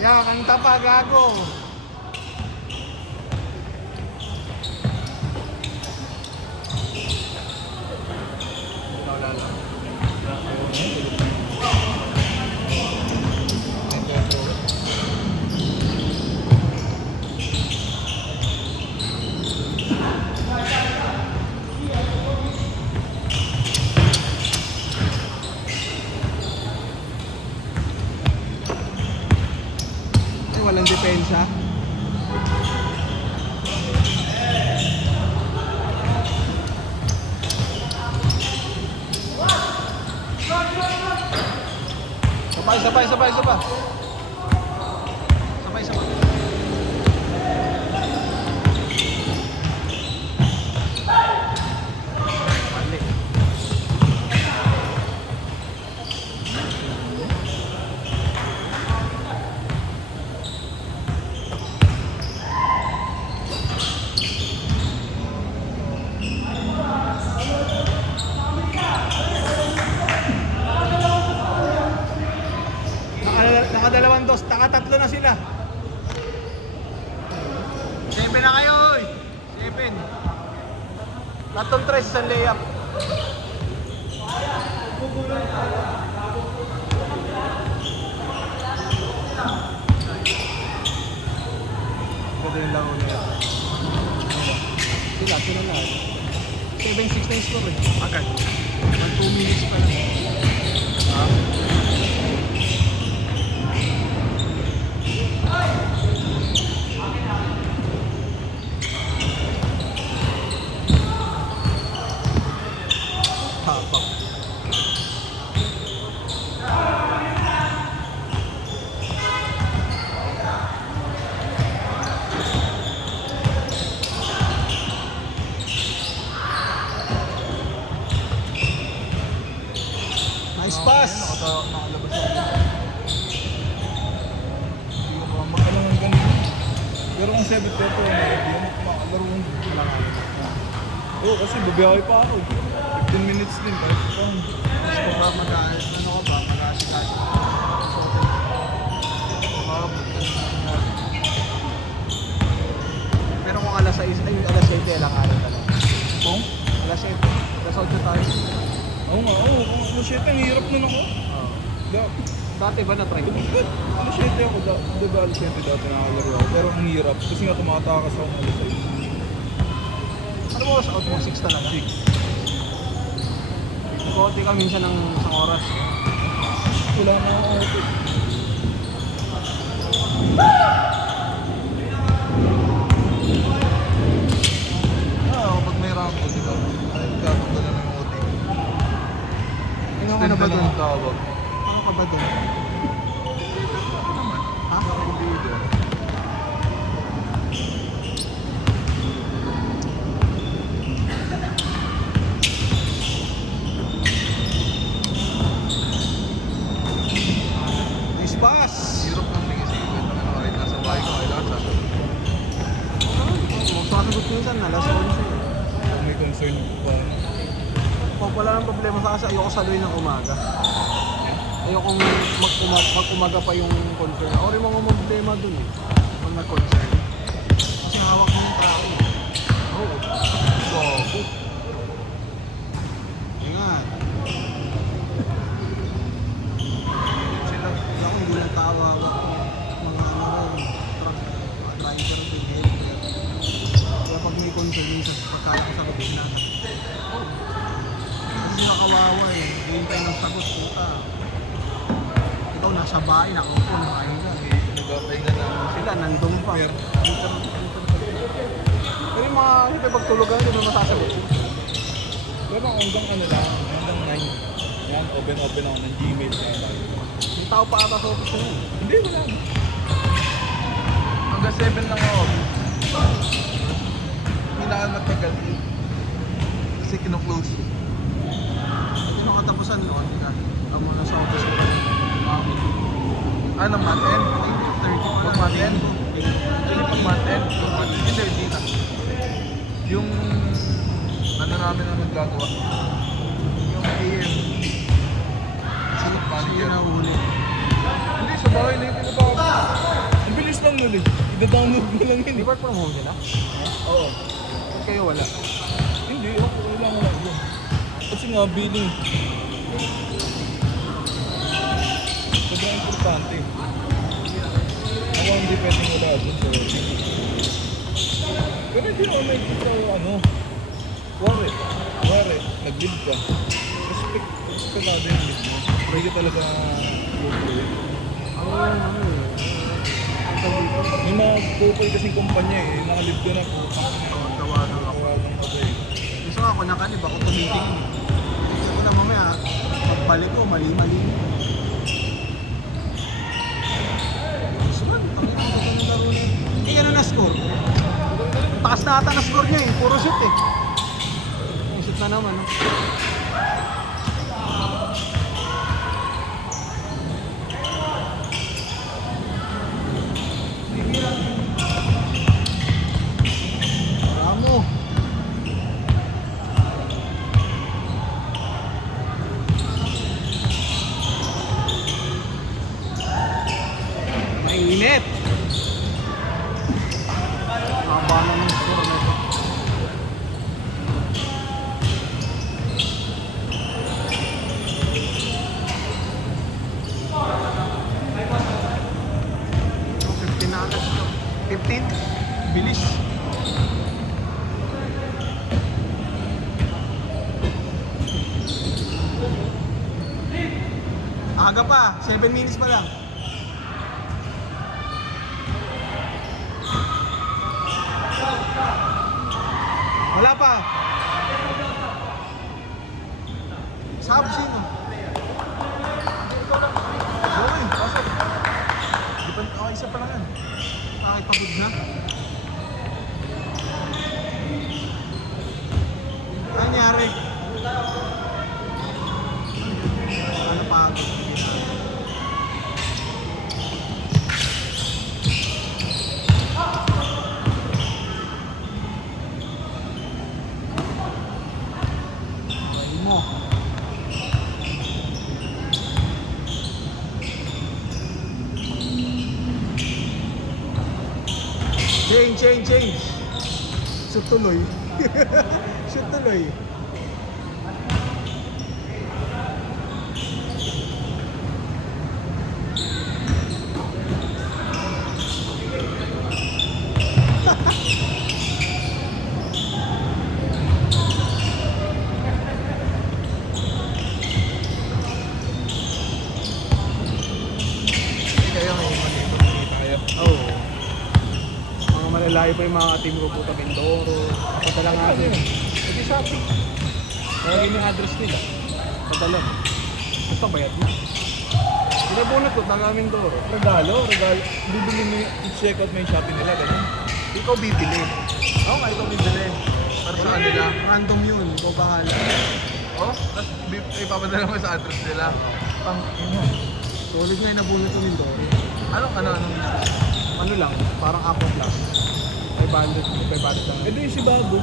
Yeah, kanta pa, gago. Walang depensa. Sabay. Nakadalawang dos, nakatatlo na sila. 7 na kayo, oy. 7. Latong 3 isang layup. Ganda yung laro niya. Sila na. 7-6 na yung score eh. Agad. 2 minutes pa lang. Nice pass! Nakalabas ako. Hindi ko makalangan ganun. Pero kung 7 peto, hindi mo makalaro yung malangan. Oo, kasi babiyahe pa ako. 15 minutes din. Kahit kung Mas ko ba mag-aasikaso? Pero kung alas 6, ay alas 7 lang araw talaga. kung? Alas 7, alas 8 tayo. Oo nga, oo. Kung 7, ang hirap nun ako. Dati ba na-try mo? Alas 7 ako, diba alas 7 dati nakalaro ako. Pero ang hirap, kasi nga tumatakas ako alas 6. Ano mo sa out mo? 6 talaga? 6. Nag-OT ka minsan ng isang oras. Wala na ako auto. Pag may rampo, diba? Ay, kakagala na yung OT. Ano ka na ba dun? Tawag. Ano ka ba dun? Ha? Nice pass! Hirap ng tingin-tingin ng ano, kahit nasa bahay ko, kailangan sasagot. Magsasagot minsan, alas 11. Kung may concern pa. Pag wala nang problema sa kasi ayoko saluhin ng umaga. Ayoko mag-umaga pa yung concern. Ako rin mga problema dun eh. Pag nag-concern. Kasi hawak mo yung tao. Oo. Gago. Ingat. Sila. Ako hindi lang tao hawak. Mga truck driver din helmet. Kaya pag may concern, minsan pagkala ko sa gabi na. Kasi nakawawa eh. Ngayon tayo ng sagot. Puta. Ikaw nasa bahay, nakaupo, nakain ka. Nagpapahinga na Sila nandun pa. Pero- Pero yung mga siyempre pagtulugan, hindi mo masasagot. Pero hanggang ano lang, hanggang 9. Yan, open ako ng Gmail. May tao pa ata sa office na yun. Hindi, wala. Hanggang 7 lang ako. Kailangan matagal. Kasi kino-close. Ito nung katapusan yun, ang mga sa office ko. Ano, month end? 30 Pag month end? Kasi pag month end, hindi 30 na. Yung ano namin na nagagawa. Yung AM. Sino Sino manager? na huli? Hindi, sa bahay na yung pinapawag. manual eh. Ida-download mo lang yun eh. Work from home sila? Oo. Ba't kayo wala? Hindi, ako kailangan lang yun. Kasi nga, billing. Sobrang importante. Ako hindi pwedeng wala doon sa pero hindi ako may kita ano. Wari, nag-lead ka. Respectado yung lead mo. Hindi ka talaga Ano yun, ano eh. Ang tawag dito. may mga kupal kasing kumpanya eh. Nakalib ka na po. Tawagan ako. Tawagan ka ba eh. Gusto nga ako nakanib, ako tumiting. Gusto ko na mamaya, pagbalik ko, mali-mali. Suman, ang ina ko ng laro na yun. Eh, gano'n na score? Taas na ata na score niya eh, puro shoot eh. Ang shoot na naman, no? Ramo. Mainit. Haba na ng score na ito. Oh, 15 na agad ito. 15? Bilis. Aga pa, 7 minutes pa lang. Wala pa. Sab sino? Okay, pasok. Di pa, oh, isa pa lang yan. Nakakipagod na. Ano nangyari? Ano pa ako? Mo. Change. Shoot tuloy. Shoot tuloy. Kayo ngayon Kaya, Oo. Mga malalayo pa yung mga team ko puta Mindoro. Padala nga din. Kasi Shopee. Nalagay yung address nila. Padala mo. Basta bayad mo. Pinabunot ko, taga Mindoro. regalo. Bibili mo i-check out mo yung Shopee nila, ganun. Ikaw bibili. Oo nga, ikaw bibili. Para sa kanila. Random yun. Ikaw bahala. Oh, tapos ipapadala mo sa address nila. Pang ino. Solid nga yung nabunot ko Mindoro. Anong Ano lang, parang Apo Plus. 500 lang. Ito yung si Bago.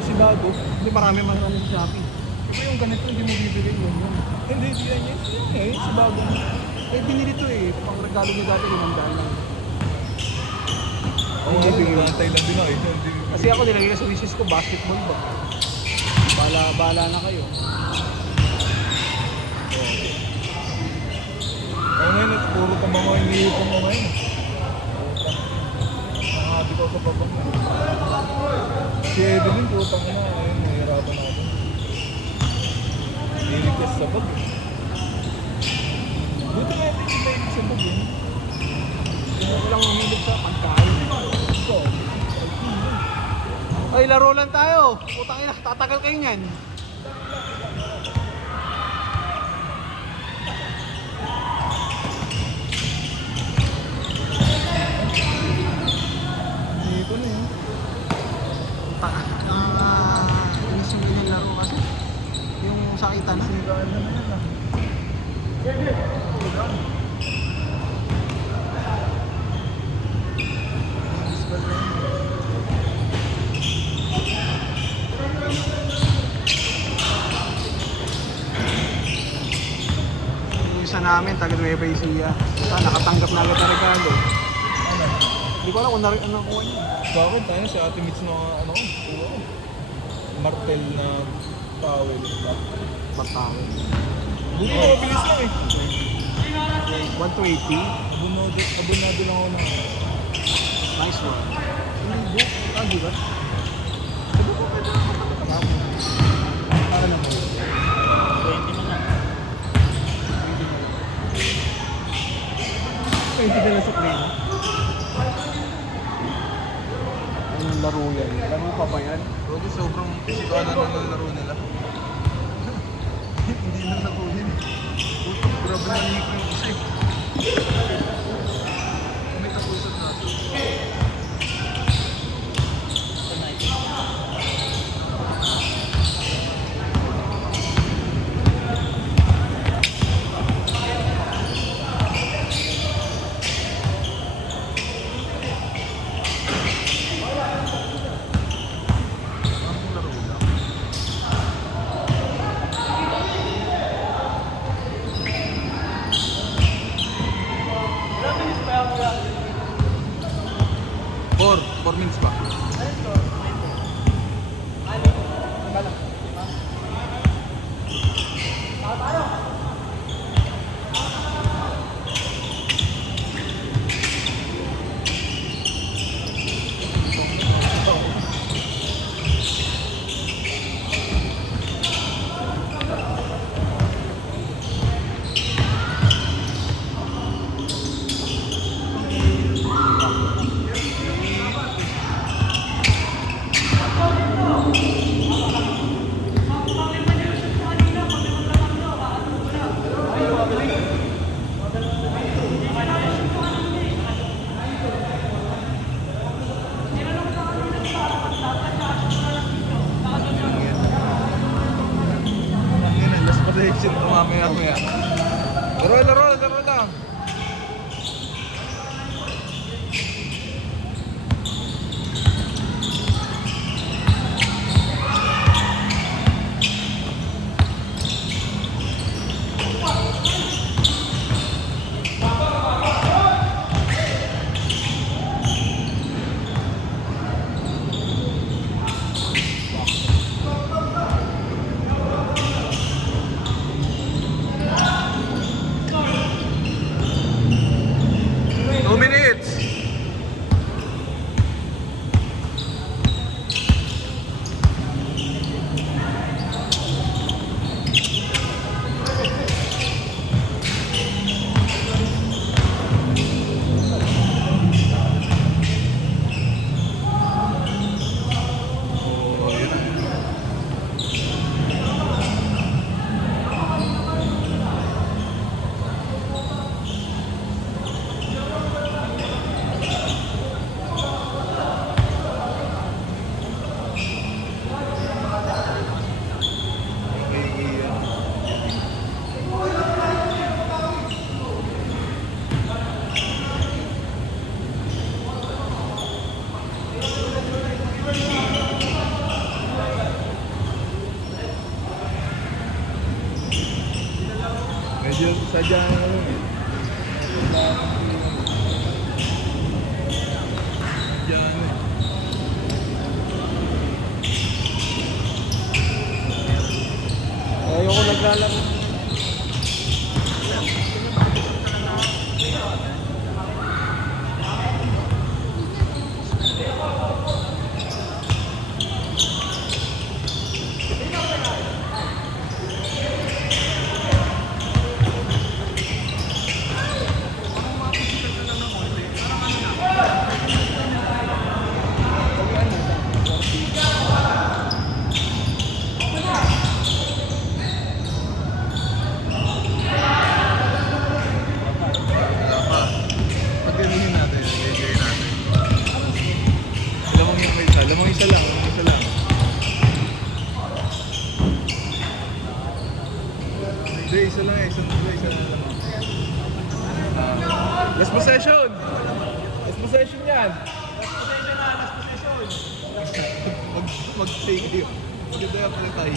Si Bago. Hindi marami mas ano sa Shopee. Ito yung ganito, hindi mo bibili yun. Hindi, di yan yun. Yan eh, si Bago. Eh, binili to eh. Pang regalo niya dati, 500 lang. Oo, nagantay lang din ako. Hindi. Kasi ako nilagay ko sa wishes ko, basketball ba? Bala na kayo. Oo ngayon, puro pa mga iniipon mo ngayon. Nakakabit ako sa babang na. Si Evelyn, putang na. Ayun, nahihirapan ako. Niligtas sa bag eh. Buti nga ito yung tayo sa bag eh. Hindi lang umilig sa pagkain. Ito. Ay, laro lang tayo. Putang ina, tatagal kayo niyan. Dito na yun. Inis yung ganyan laro kasi. Yung sakitan na. Siraan na na yan ah. namin, taga Nueva Ecija. Nakatanggap na agad na regalo. Ano? Hindi ko alam kung ano kuha niya. Bakit? Tayo si Ate Mitch na ano ko? Kuha ko. Martel na towel. Patawin. Buti ko, mabilis lang eh. 120. Abonado lang ako ng Nice one. Hindi, di ba? Sabi ko, pwede na kapatid. Para na mo. 20 mo na. 20 na lang sa play. Anong laro yan? Laro pa ba yan? Bro, sobrang physical na nalaro nila. Hindi na natuhin. Grabe na yung kasi. May tapusan natin. Ang laro lang. Four minutes pa. Yan ang last protection ko mamaya. Laro lang. medyo sadya ano eh. Sadya ano eh. Ayoko naglalaro. Pagkalihin natin, enjoy natin. Lamang yung isa, lamang isa lang, lamang isa lang. Hindi, isa lang eh, isa lang lamang. Last possession! Last possession yan! Mag-take kayo. Ganda pala tayo.